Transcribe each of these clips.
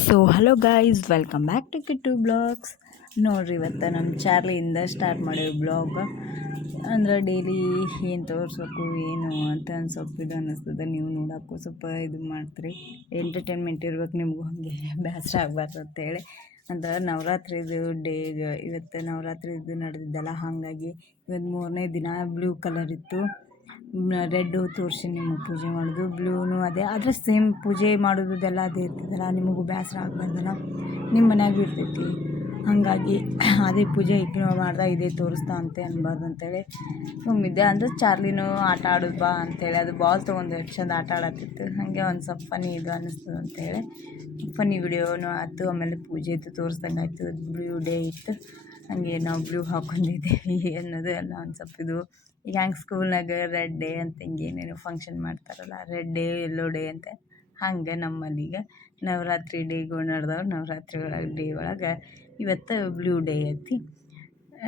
So hello guys welcome back to Kittu blogs ನೋಡ್ರಿ ಇವತ್ತು ನಮ್ಮ ಚಾರ್ಲಿಯಿಂದ ಸ್ಟಾರ್ಟ್ ಮಾಡೀವಿ ಬ್ಲಾಗ್ ಅಂದ್ರೆ ಡೈಲಿ ಏನು ತೋರಿಸೋಕು, ಏನು ಅಂತ ಒಂದು ಸ್ವಲ್ಪ ಇದು ಅನ್ನಿಸ್ತದೆ ನೀವು ನೋಡೋಕ್ಕೂ ಸ್ವಲ್ಪ ಇದು ಮಾಡ್ತೀರಿ. ಎಂಟರ್ಟೈನ್ಮೆಂಟ್ ಇರ್ಬೇಕು ನಿಮಗೂ ಹಾಗೆ ಬೇಸರ ಆಗಬಾರ್ದು ಅಂತೇಳಿ. ಅಂದ್ರೆ ನವರಾತ್ರಿದು ಡೇ ಇವತ್ತು ನವರಾತ್ರಿದು ನಡೆದಿದ್ದಲ್ಲ, ಹಾಗಾಗಿ ಇವತ್ತು ಮೂರನೇ ದಿನ ಬ್ಲೂ ಕಲರ್ ಇತ್ತು. ರೆಡ್ಡು ತೋರಿಸಿ ನಿಮಗೆ ಪೂಜೆ ಮಾಡೋದು, ಬ್ಲೂನು ಅದೇ. ಆದರೆ ಸೇಮ್ ಪೂಜೆ ಮಾಡೋದೆಲ್ಲ ಅದೇ ಇರ್ತದಲ್ಲ, ನಿಮಗೂ ಬೇಸರ ಆಗ್ಬಾರ್ದಲ್ಲ. ನಿಮ್ಮ ಮನ್ಯಾಗೂ ಇರ್ತೈತಿ. ಹಾಗಾಗಿ ಅದೇ ಪೂಜೆ ಈಗ ಮಾಡ್ದೆ ಇದೇ ತೋರಿಸ್ತಾ ಅಂತ ಅನ್ಬಾರ್ದು ಅಂತೇಳಿ. ಸುಮ್ಮಿದ್ದೆ ಅಂದ್ರೆ ಚಾರ್ಲಿನೂ ಆಟ ಆಡೋದು ಬಾ ಅಂತೇಳಿ. ಅದು ಬಾಲ್ ತೊಗೊಂಡು ಎಷ್ಟು ಚಂದ ಆಟ ಆಡತ್ತಿತ್ತು. ಹಾಗೆ ಒಂದು ಸ್ವಲ್ಪ ಫನಿ ಇದು ಅನ್ನಿಸ್ತದೆ ಅಂತೇಳಿ. ಫನಿ ವಿಡಿಯೋನು ಆಯ್ತು. ಆಮೇಲೆ ಪೂಜೆ ಇತ್ತು, ತೋರಿಸ್ದಂಗೆ ಆಯಿತು. ಬ್ಲೂ ಡೇ ಇತ್ತು. ಹಾಗೆ ನಾವು ಬ್ಲೂ ಹಾಕ್ಕೊಂಡಿದ್ದೇವೆ ಅನ್ನೋದು ಎಲ್ಲ ಒಂದು ಸ್ವಲ್ಪ ಇದು ಈಗ ಹ್ಯಾಂಗೆ ಸ್ಕೂಲ್ನಾಗ ರೆಡ್ ಡೇ ಅಂತ ಹಿಂಗೆ ಏನೇನೋ ಫಂಕ್ಷನ್ ಮಾಡ್ತಾರಲ್ಲ ರೆಡ್ ಡೇ ಎಲ್ಲೋ ಡೇ ಅಂತ ಹಂಗೆ ನಮ್ಮಲ್ಲಿ ಈಗ ನವರಾತ್ರಿ ಡೇಗಳು ನಡೆದವ್ರು ನವರಾತ್ರಿ ಒಳಗೆ, ಡೇ ಒಳಗೆ ಇವತ್ತು ಬ್ಲೂ ಡೇ ಐತಿ.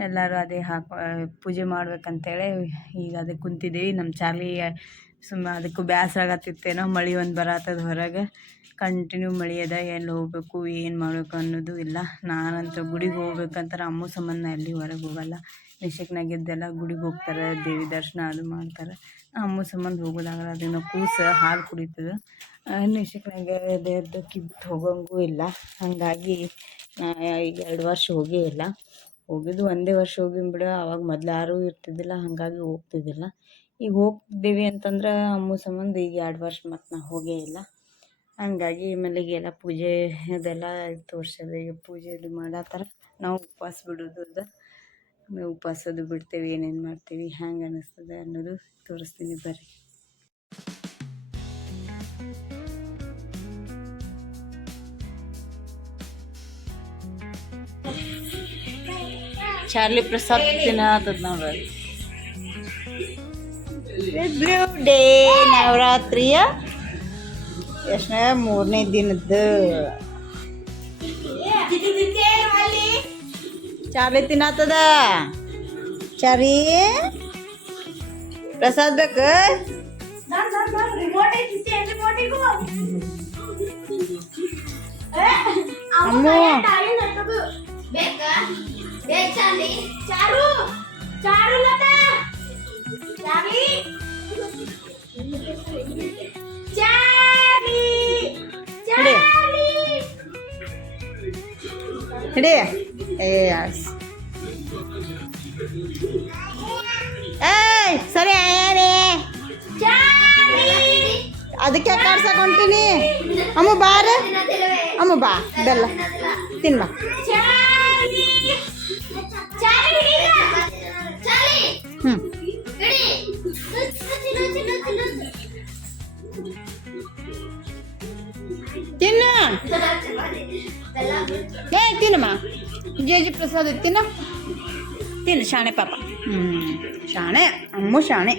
ಎಲ್ಲರೂ ಅದೇ ಹಾಕೋ ಪೂಜೆ ಮಾಡ್ಬೇಕಂತೇಳಿ ಈಗ ಅದಕ್ಕೆ ಕುಂತಿದ್ದೀವಿ ನಮ್ಮ ಚಾರ್ಲಿ ಸುಮ್ಮ ಅದಕ್ಕೂ ಬೇಸರ ಆಗತ್ತಿತ್ತೇನೋ ಮಳೆ ಒಂದು ಬರತ್ತದ ಹೊರಗೆ. ಕಂಟಿನ್ಯೂ ಮಳೆ ಅದ, ಎಲ್ಲಿ ಹೋಗ್ಬೇಕು, ಏನು ಮಾಡಬೇಕು ಅನ್ನೋದು ಇಲ್ಲ. ನಾನಂತೂ ಗುಡಿಗೆ ಹೋಗ್ಬೇಕಂತಾರೆ ಅಮ್ಮ ಸಂಬಂಧ ಎಲ್ಲಿ ಹೊರಗೆ ಹೋಗಲ್ಲ. ನಿಶಕ್ನಾಗಿದ್ದೆಲ್ಲ ಗುಡಿಗೆ ಹೋಗ್ತಾರೆ, ದೇವಿ ದರ್ಶನ ಅದು ಮಾಡ್ತಾರೆ. ಅಮ್ಮ ಸಂಬಂಧ ಹೋಗೋದಾಗಲ್ಲ ಅದನ್ನು ಕೂಸ ಹಾಲು ಕುಡಿತದೆ. ನಿಶಕ್ನಾಗ ದೇವ್ರದಕ್ಕೆ ಹೋಗಂಗೂ ಹೋಗೋಂಗೂ ಇಲ್ಲ. ಹಾಗಾಗಿ ಈಗ ಎರಡು ವರ್ಷ ಹೋಗೇ ಇಲ್ಲ. ಹೋಗಿದ್ದು ಒಂದೇ ವರ್ಷ ಹೋಗಿನ ಬಿಡು, ಅವಾಗ ಮೊದ್ಲು ಯಾರೂ ಇರ್ತಿದ್ದಿಲ್ಲ, ಹಾಗಾಗಿ ಹೋಗ್ತಿದ್ದಿಲ್ಲ. ಈಗ ಹೋಗ್ತಿದ್ದೀವಿ ಅಂತಂದ್ರೆ ಅಮ್ಮು ಸಂಬಂಧ ಈಗ ಎರಡು ವರ್ಷ ಮತ್ತೆ ನಾ ಹೋಗೇ ಇಲ್ಲ. ಹಂಗಾಗಿ ಮಲ್ಲಿಗೆಲ್ಲ ಪೂಜೆ ಅದೆಲ್ಲ ತೋರ್ಸೋದು, ಈಗ ಪೂಜೆ ಇದು ಮಾಡತ್ತಾರ ನಾವು ಉಪವಾಸ ಬಿಡೋದು ಅದ. ಆಮೇಲೆ ಉಪವಾಸ ಅದು ಬಿಡ್ತೇವೆ, ಏನೇನು ಮಾಡ್ತೀವಿ, ಹ್ಯಾಂಗೆ ಅನ್ನಿಸ್ತದೆ ಅನ್ನೋದು ತೋರಿಸ್ತೀನಿ ಬರ್ರಿ. ಚಾರ್ಲಿ ಪ್ರಸಾದ್ ತಿನ್ನತ್ತದ ನೋಡ್ರಿ. ಬ್ಲೂ ಡೇ ನವರಾತ್ರಿಯ ಎಷ್ಟನೇ ಮೂರನೇ ದಿನದ್ದು. ಚಾರ್ಲಿ ತಿನ್ನತ್ತದ ಚಾರಿ? ಪ್ರಸಾದ್ ಬೇಕು? ಅಮ್ಮು. ಅದಕ್ಕೆ ಕಾಡ್ಸಕ್ ಅಮ್ಮ ಬಾರ ಅಮ್ಮ ಬಾ ಬೆಲ್ಲ ತಿನ್ ಬಾ ಚಾರ್ಲಿ ಚಾರ್ಲಿ ಹಿಡಿಯ ಚಾರ್ಲಿ ಹ್ಞೂ ತಿನ್ನು. ಏ, ತಿನ್ನಮ್ಮ. ಜೆ ಜಿ ಪ್ರಸಾದ್ ತಿನ್ನ. ತಿನ್ನು, ಶಾಣೆ ಪಾಪ. ಹ್ಞೂ ಶಾಣೆ, ಅಮ್ಮ ಶಾಣೆ.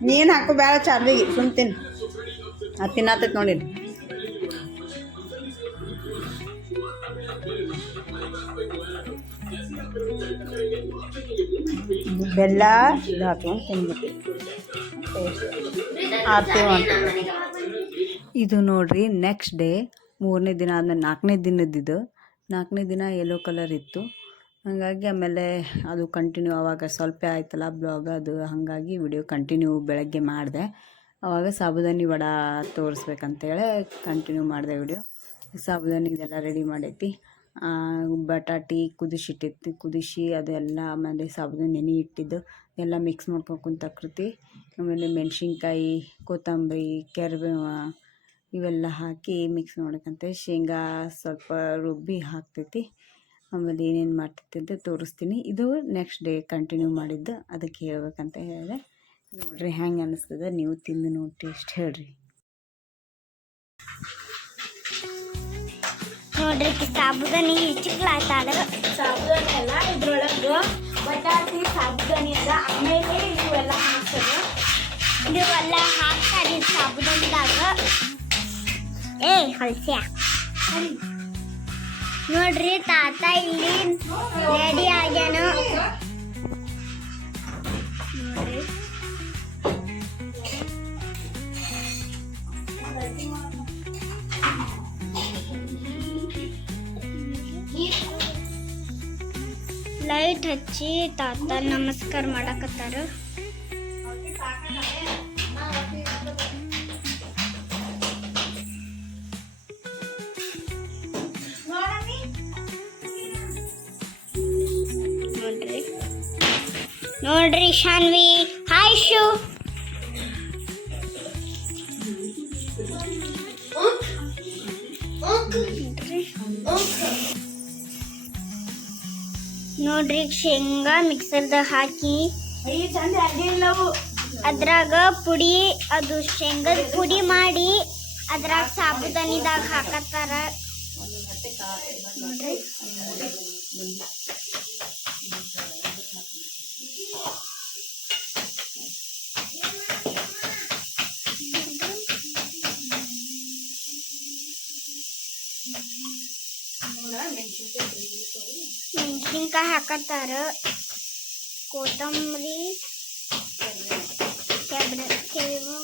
ನೀನು ಹಾಕು ಬೇಡ ಚಾರ್ಜಿಗೆ ಸುಮ್ ತಿನ್ನು ಅದು ತಿನ್ನತ್ತೈತೆ ನೋಡಿ ಬೆಲ್ಲ ಇದು ಇದು ನೋಡ್ರಿ ನೆಕ್ಸ್ಟ್ ಡೇ ಮೂರನೇ ದಿನ ಆದಮೇಲೆ ನಾಲ್ಕನೇ ದಿನದ್ದು ನಾಲ್ಕನೇ ದಿನ ಯೆಲ್ಲೋ ಕಲರ್ ಇತ್ತು. ಹಾಗಾಗಿ ಆಮೇಲೆ ಅದು ಕಂಟಿನ್ಯೂ ಆವಾಗ ಸ್ವಲ್ಪ ಆಯ್ತಲ್ಲ ಬ್ಲಾಗ್ ಅದು, ಹಾಗಾಗಿ ವಿಡಿಯೋ ಕಂಟಿನ್ಯೂ ಬೆಳಗ್ಗೆ ಮಾಡಿದೆ. ಆವಾಗ ಸಾಬುದಾನಿ ವಡ ತೋರಿಸ್ಬೇಕಂತೇಳಿ ಕಂಟಿನ್ಯೂ ಮಾಡಿದೆ ವಿಡಿಯೋ ಸಾಬುದಾನಿ ಇದೆಲ್ಲ ರೆಡಿ ಮಾಡೈತಿ. ಬಟಾಟಿ ಕುದಿಸಿಟ್ಟಿತ್ತು ಕುದಿಸಿ ಅದೆಲ್ಲ ಆಮೇಲೆ ಸಾಬುದಾನಿ ನೆನೆ ಇಟ್ಟಿದ್ದು. ಎಲ್ಲ ಮಿಕ್ಸ್ ಮಾಡ್ಕೊಂಡು ಕುಂತಾಕೃತಿ ಆಮೇಲೆ ಮೆಣಸಿನ್ಕಾಯಿ, ಕೊತ್ತಂಬರಿ, ಕೆರಬೇವ, ಇವೆಲ್ಲ ಹಾಕಿ ಮಿಕ್ಸ್ ಮಾಡ್ಬೇಕಂತೆ. ಶೇಂಗಾ ಸ್ವಲ್ಪ ರುಬ್ಬಿ ಹಾಕ್ತೈತಿ. ಆಮೇಲೆ ಏನೇನು ಮಾಡ್ತಿದ್ದೆ ತೋರಿಸ್ತೀನಿ. ಇದು ನೆಕ್ಸ್ಟ್ ಡೇ ಕಂಟಿನ್ಯೂ ಮಾಡಿದ್ದು. ಅದಕ್ಕೆ ಹೇಳ್ಬೇಕಂತ ಹೇಳಿದೆ. ನೋಡ್ರಿ ಹೆಂಗೆ ಅನ್ನಿಸ್ತದೆ ನೀವು ತಿಂದು ನೋಡಿ ಟೇಸ್ಟ್ ಹೇಳ್ರಿ. ನೋಡ್ರಿ ಸಾಬುದಾನಿ ಚಿಕ್ಕ ಸಾಬುದಾನಿ ಎಲ್ಲ ಇದ್ರೊಳಗೆ ಬಟಾಟಿ ಸಾಬುದಾನಿ ಅದ. ಆಮೇಲೆ ಇವೆಲ್ಲ ಹಾಕ್ತಾರೆ ಇವೆಲ್ಲ ಹಾಕ್ತಾರೆ ಸಾಬುದಾನಿದಾಗ. ಏ ಹೊಲ್ಸ್ಯ? ನೋಡ್ರಿ ತಾತ ಇಲ್ಲಿ ರೆಡಿ ಆಗ್ಯಾನು. ಲೈಟ್ ಹಚ್ಚಿ ತಾತ ನಮಸ್ಕಾರ ಮಾಡಕತ್ತಾರ. ನೋಡ್ರಿ ಶಾನ್ವಿ. ಹಾಯ್ ಶು. ನೋಡ್ರಿ ಶೇಂಗಾ ಮಿಕ್ಸರ್ದಾಗ ಹಾಕಿ. ಅದ್ರಾಗ ಪುಡಿ, ಅದು ಶೇಂಗದ ಪುಡಿ ಮಾಡಿ ಅದ್ರಾಗ ಸಾಬುದಾನಿದಾಗ ಹಾಕತ್ತಾರ. ನೋಡ್ರಿ ಮೆಣಸಿನ್ಕಾಯಿ ಹಾಕತ್ತಾರ ಕೊತ್ತಂಬರಿ ಕೆಬ್ರ ಕೆಂಪು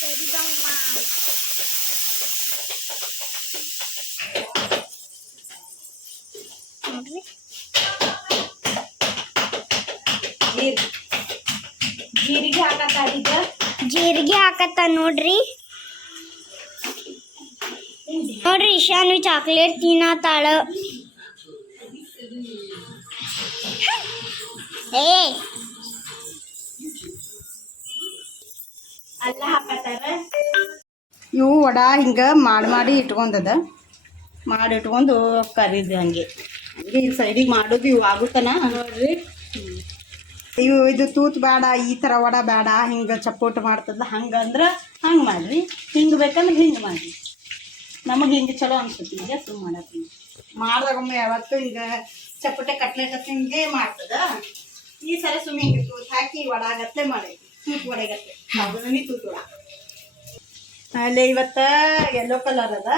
ಕರಿಬೇವ. ನೋಡ್ರಿ ಜೀರಿಗೆ ಹಾಕತ್ತಾರೀಗ ಜೀರಿಗೆ ಹಾಕತ್ತ ನೋಡ್ರಿ ನೋಡ್ರಿ ಇಶಾನು ಚಾಕ್ಲೇಟ್ ತಿನ್ನತಾಳ ಏ ಅಲ್ಲ ಹಾಕತ್ತಾರ? ಇವು ವಡ ಹಿಂಗೆ ಮಾಡಿ ಮಾಡಿ ಇಟ್ಕೊಂಡದ. ಮಾಡಿ ಇಟ್ಕೊಂಡು ಕರಿದು ಹಂಗೆ. ಹಂಗೆ ಈ ಸೈಡಿಗೆ ಮಾಡೋದು ಇವು ಆಗುತ್ತನ? ನೋಡ್ರಿ. ಇವು ಇದು ತೂತ್ ಬೇಡ ಈ ಥರ ವಡ ಬೇಡ ಹಿಂಗೆ ಚಪ್ಪೋಟು ಮಾಡ್ತದ ಹಂಗೆ ಅಂದ್ರೆ ಹಂಗೆ ಮಾಡಿರಿ. ಹಿಂಗೆ ಬೇಕಂದ್ರೆ ಹಿಂಗೆ ಮಾಡಿರಿ. ನಮಗೆ ಹಿಂಗೆ ಚಲೋ ಅನ್ಸುತ್ತೆ ಈಗ ಸುಮ್ಮ ಮಾಡತ್ತೀನಿ. ಮಾಡ್ದಾಗೊಮ್ಮೆ ಯಾವತ್ತು ಈಗ ಚಪ್ಪಟೆ ಕಟ್ಲೆಟ್ ಹಿಂಗೆ ಮಾಡ್ತದ. ಈ ಸಲ ಸುಮ್ಮನೆ ಹಿಂಗೆ ತೂತ್ ಹಾಕಿ ಮಾಡಿ ಮಾಡೈತಿ. ತೂತ್ ಒಡಗತ್ತೆ ಸಾಬುದಾನಿ ತೂತ್ ಒಡ ಅಲ್ಲಿ ಇವತ್ತ ಯೆಲ್ಲೋ ಕಲರ್ ಅದ.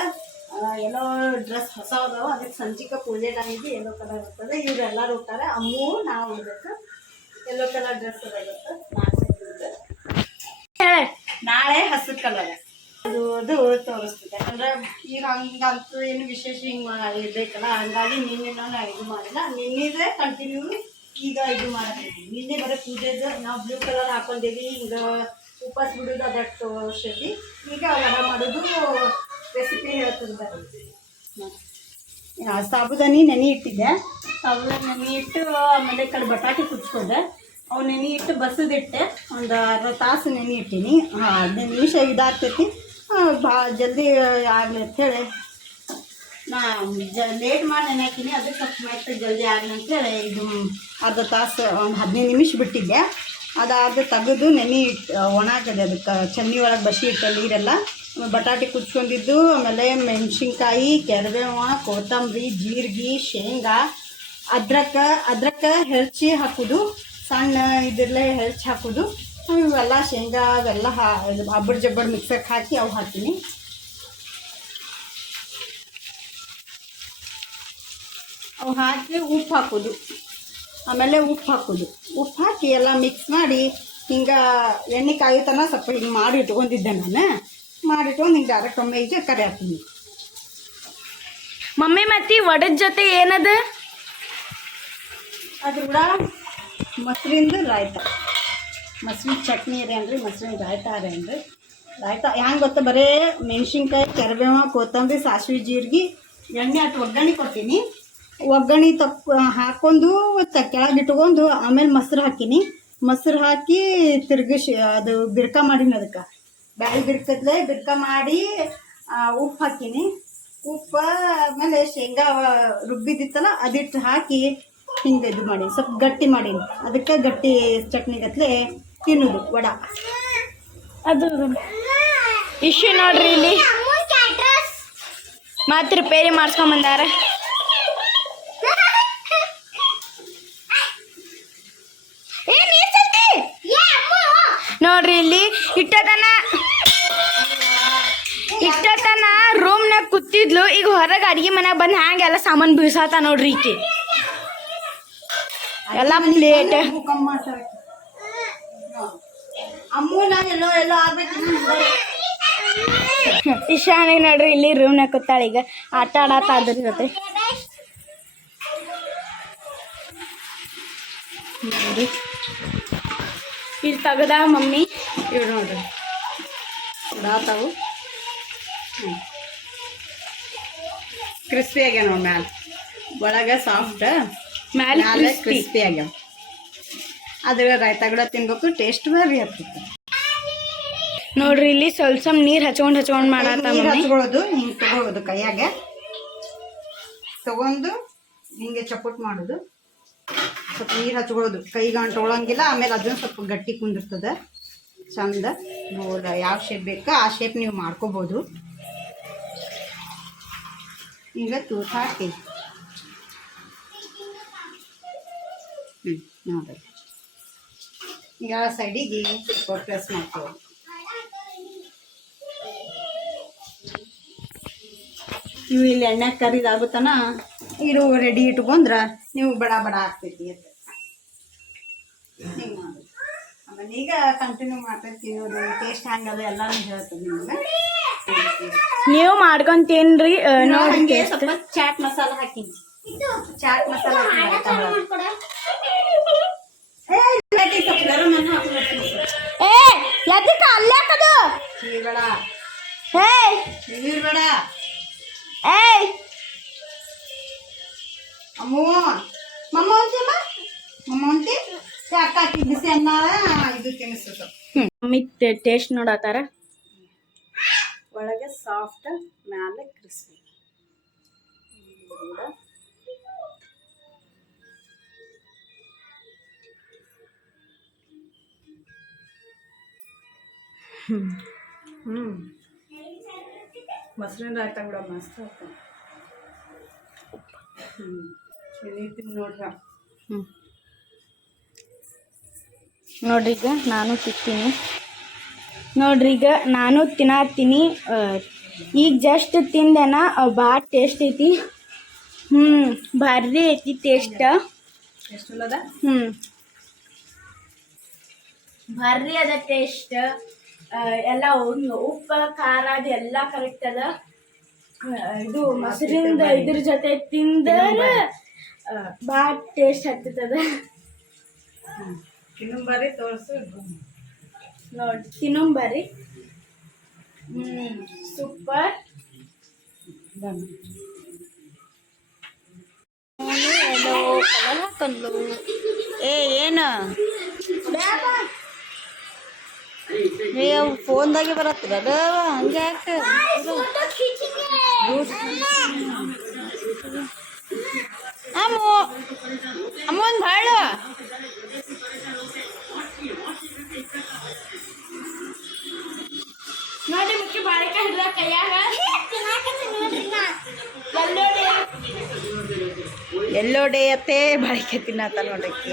ಎಲ್ಲೋ ಡ್ರೆಸ್ ಹೊಸ ಅದಾವ. ಅದಕ್ಕೆ ಸಂಜಿಕ ಪೂಜೆ ಟೈಮಿಗೆ ಯೆಲ್ಲೋ ಕಲರ್ ಇರ್ತದೆ. ಇವ್ರು ಎಲ್ಲರೂ ಹೋಗ್ತಾರೆ ಅಮ್ಮು, ನಾವು ಹೋಗ್ಬೇಕು ಯೆಲ್ಲೋ ಕಲರ್ ಡ್ರೆಸ್ ಅದಾಗತ್ತೆ ನಾಳೆ ಹಸಿರು ಕಲರ್ ಅದು ಅದು ತೋರಿಸ್ತದೆ. ಅಂದ್ರೆ ಈಗ ಹಂಗಂತೂ ಏನು ವಿಶೇಷ ಹಿಂಗೆ ಇರ್ಬೇಕಲ್ಲ ಹಂಗಾಗಿ ನಿನ್ನೆ ನಾನು ಇದು ಮಾಡಿಲ್ಲ. ನಿನ್ನೆ ಕಂಟಿನ್ಯೂ ಈಗ ಇದು ಮಾಡತ್ತಿದ್ವಿ ನಿನ್ನೆ ಬರೀ ಪೂಜೆದು ನಾವು ಬ್ಲೂ ಕಲರ್ ಹಾಕೊಂಡಿವಿ ಹಿಂಗೆ ಉಪಾಸ ಬಿಡುದು ಅದಕ್ಕೆ ಔಷಧಿ ಈಗ ವಡ ಮಾಡೋದು ರೆಸಿಪಿ ಹೇಳ್ತದೆ ಸಾಬುದಾನಿ ನೆನೆ ಇಟ್ಟಿದ್ದೆ. ಸಾಬುದಾನಿ ನೆನೆ ಇಟ್ಟು ಆಮೇಲೆ ಕಡೆ ಬಟಾಟೆ ಕುಚ್ಕೊಂಡೆ ಅವು ನೆನೆ ಇಟ್ಟು ಬಸದಿಟ್ಟೆ ಒಂದು ಅರ್ಧ ತಾಸು ನೆನೆ ಇಟ್ಟೀನಿ. ಹಾಂ ಹದಿನೈದು ನಿಮಿಷ ಇದಾಗ್ತೈತಿ. ಭಾಳ ಜಲ್ದಿ ಆಗಲಿ ಅಂಥೇಳಿ ನಾ ಜ ಲೇಟ್ ಮಾಡಿ ನೆನಕಿನಿ ಅದಕ್ಕೆ ಮೆತ್ತ ಜಲ್ದಿ ಆಗಲಿ ಅಂತೇಳಿ ಇದು ಅರ್ಧ ತಾಸು, ಒಂದು ಹದಿನೈದು ನಿಮಿಷ ಬಿಟ್ಟಿದ್ದೆ. ಅದಾದ ತೆಗೆದು ನೆನೆ ಇಟ್ಟು ಒಣಾಕದೆ ಅದಕ್ಕೆ ಚನ್ನಿ ಒಳಗೆ ಬಸಿ ಇಟ್ಟ ನೀರೆಲ್ಲ. ಬಟಾಟೆ ಕುಚ್ಕೊಂಡಿದ್ದು ಆಮೇಲೆ ಮೆಣಸಿನ್ಕಾಯಿ ಕೆರಬೇವ ಕೊತ್ತಂಬರಿ, ಜೀರಿಗೆ, ಶೇಂಗಾ, ಅದ್ರಕ್ಕ ಅದ್ರಕ್ಕ ಹೆರ್ಚಿ ಹಾಕೋದು, ಸಣ್ಣ ಇದರಲ್ಲೇ ಹೆರ್ಚಿ ಹಾಕೋದು. ಇವೆಲ್ಲ ಶೇಂಗಾ ಅವೆಲ್ಲ ಹಾ ಅಬ್ಬಡ್ ಜಬ್ಬಡ್ ಮಿಕ್ಸರ್ಗೆ ಹಾಕಿ ಅವು ಹಾಕ್ತೀನಿ. ಅವು ಹಾಕಿ ಉಪ್ಪು ಹಾಕೋದು. ಆಮೇಲೆ ಉಪ್ಪು ಹಾಕೋದು. ಉಪ್ಪು ಹಾಕಿ ಎಲ್ಲ ಮಿಕ್ಸ್ ಮಾಡಿ ಹಿಂಗೆ ಎಣ್ಣೆ ಕಾಯುತನ ಸ್ವಲ್ಪ ಹಿಂಗೆ ಮಾಡಿ ಇಟ್ಕೊಂಡಿದ್ದೆ ನಾನು. ಮಾಡಿಟ್ಕೊಂಡು ಹಿಂಗೆ ಡೈರೆಕ್ಟ್ ಒಮ್ಮೆ ಈಗ ಕರೆ ಹಾಕ್ತೀನಿ. ಮಮ್ಮಿ ಮತ್ತಿ ವಡದ ಜೊತೆ ಏನದ? ಅದ್ರ ಕೂಡ ಮೊಸರಿಂದ ರಾಯ್ತ. ಮೊಸರಿನ ಚಟ್ನಿ ರೀ ಅದೇನ್ರಿ ಮೊಸರಿನ ರೀ ಅಂದ್ರಿ. ರಾಯ್ತಾ ಹೆಂಗೆ ಗೊತ್ತ? ಬರೇ ಮೆಣಸಿನ್ಕಾಯಿ, ಕರಿಬೇವ, ಕೊತ್ತಂಬರಿ, ಸಾಸಿವೆ, ಜೀರಿಗೆ, ಎಣ್ಣೆ ಅಟ್ ಒಗ್ಗರಣೆ ಕೊಡ್ತೀನಿ. ಒಗ್ಗರಣೆ ತಪ್ಪು ಹಾಕ್ಕೊಂಡು ತ, ಕೆಳಗೆ ಇಟ್ಕೊಂಡು ಆಮೇಲೆ ಮೊಸರು ಹಾಕೀನಿ. ಮೊಸರು ಹಾಕಿ ತಿರ್ಗಿಸಿ, ಅದು ಬಿರ್ಕ ಮಾಡೀನಿ ಅದಕ್ಕೆ. ಬ್ಯಾಳಿ ಬಿರ್ಕದ್ಲೆ ಬಿರ್ಕ ಮಾಡಿ ಉಪ್ಪು ಹಾಕೀನಿ. ಉಪ್ಪು ಆಮೇಲೆ ಶೇಂಗಾ ರುಬ್ಬಿದ್ದಿತ್ತಲ್ಲ ಅದಿಟ್ಟು ಹಾಕಿ ಹಿಂಗೆ ಇದು ಮಾಡಿ ಸ್ವಲ್ಪ ಗಟ್ಟಿ ಮಾಡೀನಿ. ಅದಕ್ಕೆ ಗಟ್ಟಿ ಚಟ್ನಿ ತಿನ್ನೋದು ವಡ. ಅದು ಇಶ್ಯೂ ನೋಡ್ರಿ ಇಲ್ಲಿ. ಮತ್ತೆ ರಿಪೇರಿ ಮಾಡ್ಸ್ಕೊಂಡ್ ಬಂದಾರ. ನೋಡ್ರಿ ಇಲ್ಲಿ ಇಟ್ಟತನ. ಇಟ್ಟತನ ರೂಮ್ನಾಗ ಕೂತಿದ್ಲು. ಈಗ ಹೊರಗೆ ಅಡ್ಗೆ ಮನ್ಯಾಗ ಬಂದು ಹ್ಯಾಂಗೆಲ್ಲ ಸಾಮಾನು ಬೀಸಾತ ನೋಡ್ರಿ ಈಕೆ. ಎಲ್ಲ ಪ್ಲೇಟ್ ಮಾಡ್ತಾರೆ ಅಮ್ಮನ ಎಲ್ಲೋ ಎಲ್ಲೋ ಆಗ್ಬೇಕು. ಇಶಾನಿ ನೋಡ್ರಿ ಇಲ್ಲಿ ರೂಮ್ನಾಗ ಕೂತಾಳ ಈಗ. ಆಟ ಆಡಾತ ಅದ್ರ ಜೊತೆ. ನೋಡಿ. ಇಲ್ಲಿ ತಗದ ಮಮ್ಮಿ. ಇವ್ ನೋಡ್ರಿ. ಉಡಾತಾವು ಕ್ರಿಸ್ಪಿ ಆಗ್ಯಾವ ನೋಡಿ ಮ್ಯಾಲ. ಒಳಗೆ ಸಾಫ್ಟ್ ಮ್ಯಾಲ್ ಮ್ಯಾಲೆ ಕ್ರಿಸ್ಪಿ ಆಗ್ಯಾವ. ಅದ್ರ ರಾಯ್ತ ಕೂಡ ತಿನ್ಬೇಕು ಟೇಸ್ಟ್ ಭಾರಿ ಆಗ್ತಿತ್ತು ನೋಡ್ರಿ ಇಲ್ಲಿ ಸ್ವಲ್ಪ ಸ್ವಲ್ಪ ನೀರ್ ಹಚ್ಕೊಂಡ್ ಹಚ್ಕೊಂಡ್ ಮಾಡತ್ತ ಹಚ್ಕೊಳ್ಳೋದು ಹಿಂಗೆ ತಗೊಳ್ಳೋದು ಕೈಯಾಗ. ತಗೊಂಡು ಹಿಂಗೆ ಚಪ್ಪಟ್ ಮಾಡೋದು. ಸ್ವಲ್ಪ ನೀರು ಹಚ್ಕೊಳ್ಳೋದು. ಕೈಗೆ ಅಂಟ್ಕೊಳ್ಳಂಗಿಲ್ಲ ಆಮೇಲೆ ಅದನ್ನ ಸ್ವಲ್ಪ ಗಟ್ಟಿ ಕುಂದಿರ್ತದೆ. ಚಂದ. ನೋಡ ಯಾವ ಶೇಪ್ ಬೇಕೋ ಆ ಶೇಪ್ ನೀವು ಮಾಡ್ಕೋಬಹುದು ಈಗ ತೂತ್ ಹಾಕಿ. ಹ್ಞೂ ನೋಡಿ ಈಗ ಸೈಡಿಗೆ ಪ್ರೆಸ್ ಮಾಡ್ತೇವೆ ನೀವು ಇಲ್ಲಿ ಎಣ್ಣೆ ಕರಿದಾಗುತ್ತಾನ ಇರು ರೆಡಿ ಇಟ್ಕೊಂಡ್ರ ನೀವು ಬಡ ಬಡ ಆಗ್ತೈತಿ ಅಂತ. ಹಿಂಗೆ ಮಾಡೋದು ಆಮೇಲೆ ಈಗ ಕಂಟಿನ್ಯೂ ಮಾಡ್ತೈತಿ ತಿನ್ನೋದು ಟೇಸ್ಟ್ ಹಂಗದ ಎಲ್ಲಾನು ಹೇಳ್ತದೆ ನಿಮ್ಗೆ. ನೀವು ಮಾಡ್ಕೊಂಡ್ ತಿನ್ರಿ ನೋಡಿ ಸ್ವಲ್ಪ ಚಾಟ್ ಮಸಾಲ ಹಾಕಿನಿ. ಚಾಟ್ ಮಸಾಲ ಸ್ವಲ್ಪ ಏ ಎದಕ್ಕ ಅಲ್ಲಾಕದು ಬೇಡ ಹೇ. ನೀರು ಬೇಡ ಏಯ್. ಅಮ್ಮು. ಮಮ್ಮ ಅಂತೀಮ್ಮ ಮಮ್ಮ ಅಂತಿ? ಯಾಕೆ ಹಾಕಿ ಬಿಸಿ ಅನ್ನ ಇದು ತಿನ್ನಿಸ್ತದೆ ಮಮ್ಮಿ ಟೇಸ್ಟ್ ನೋಡತ್ತಾರ ಒಳಗೆ ಸಾಫ್ಟ್ ಮ್ಯಾಲೆ ಕ್ರಿಸ್ಪಿ. ಹ್ಞೂ ಮೊಸರಿನ ರಾಯ್ತ ಕೂಡ ಮಸ್ತ್ ಆಯ್ತು. ಹ್ಞೂ ತಿಂತೀನಿ ನೋಡ್ರ. ಹ್ಮ್. ನೋಡ್ರಿ ಈಗ ನಾನು ತಿಂತೀನಿ. ನೋಡ್ರಿ ಈಗ ನಾನು ತಿನ್ನತ್ತೀನಿ ಈಗ ಜಸ್ಟ್ ತಿಂದೆನ ಭಾಳ ಟೇಸ್ಟ್ ಐತಿ. ಹ್ಞೂ ಭಾರಿ ಐತಿ ಟೇಸ್ಟ್ ಹ್ಞೂ ಭಾರಿ ಅದ ಟೇಸ್ಟ್ ಎಲ್ಲ ಉಪ್ಪ ಉಪ್ಪು ಖಾರ ಅದು ಎಲ್ಲ ಕರೆಕ್ಟ್ ಅದ. ಇದು ಮೊಸರಿಂದ ಇದ್ರ ಜೊತೆ ತಿಂದರೆ ಭಾಳ ಟೇಸ್ಟ್ ಹತ್ತದ ಇನ್ನೊಂದು ಬಾರಿ ತೋರಿಸು ನೋಡಿ ತಿನ್ನಂಬರಿ. ಹ್ಞೂ ಸೂಪರ್. ಏ ಏನು? ಏ ಫೋನ್ದಾಗೆ ಬರತ್ತಿರ ಹಂಗೆ ಯಾಕೆ ಅಮ್ಮು ಅಮ್ಮ ಒಂದು ಭಾಳ ನೋಡಿ ಮುಖ್ಯ ಬಾಳೆಕಾಯಿ ಹಿಡ್ದ ಕೈಯಾಗ. ಎಲ್ಲೋಡಿ. ಎಲ್ಲೋ ಡೇ ಅತ್ತೆ ಬಾಳಿಕೆ ತಿನ್ನತ್ತ ನೋಡಕ್ಕೆ.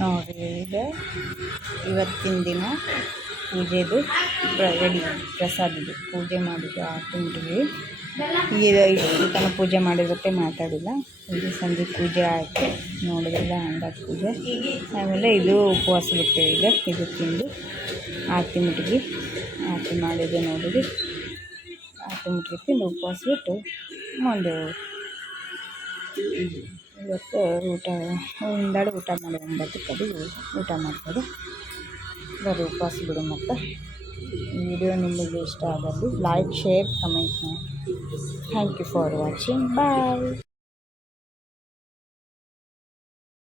ನೋಡ್ರಿ ಈಗ ಇವತ್ತಿನ ದಿನ ಪೂಜೆದು ರೆಡಿ, ಪ್ರಸಾದದ್ದು. ಪೂಜೆ ಮಾಡಿದ್ದು ಮುಟ್ಟಿದ್ವಿ ಈಗ ಇಷ್ಟು ತನಕ ಪೂಜೆ ಮಾಡಿರುತ್ತೆ, ಮಾತಾಡಿಲ್ಲ. ಇದು ಸಂಜೆ ಪೂಜೆ ಆಯಿತು. ನೋಡಿದ್ರಲ್ಲ ಹಂಗಾಗಿ ಪೂಜೆ. ಆಮೇಲೆ ಇದು ಉಪವಾಸ ಬಿಡ್ತೇವೆ ಈಗ. ಇದು ತಿಂದು ಆರತಿ ಮುಟ್ಟಿಗೆ ಆರತಿ ಮಾಡಿದ್ದು ನೋಡಿದ್ವಿ ಆರತಿ ಮುಟ್ಟಿಗೆ ತಿಂದು ಉಪವಾಸ ಬಿಟ್ಟು ಒಂದು ಇವತ್ತು ಊಟ ಒಂದೆರಡು ಊಟ ಮಾಡಿ ಒಂಬತ್ತಕ್ಕೆ ಅದು ಊಟ ಮಾಡ್ತಾರೆ ಬರೀ ಉಪವಾಸ ಬಿಡು ಮತ್ತು. ಈ ವಿಡಿಯೋ ನಿಮಗೆ ಇಷ್ಟ ಆದಲ್ಲಿ ಲೈಕ್ ಶೇರ್ ಕಮೆಂಟ್ ಮಾಡಿ. Thank you for watching bye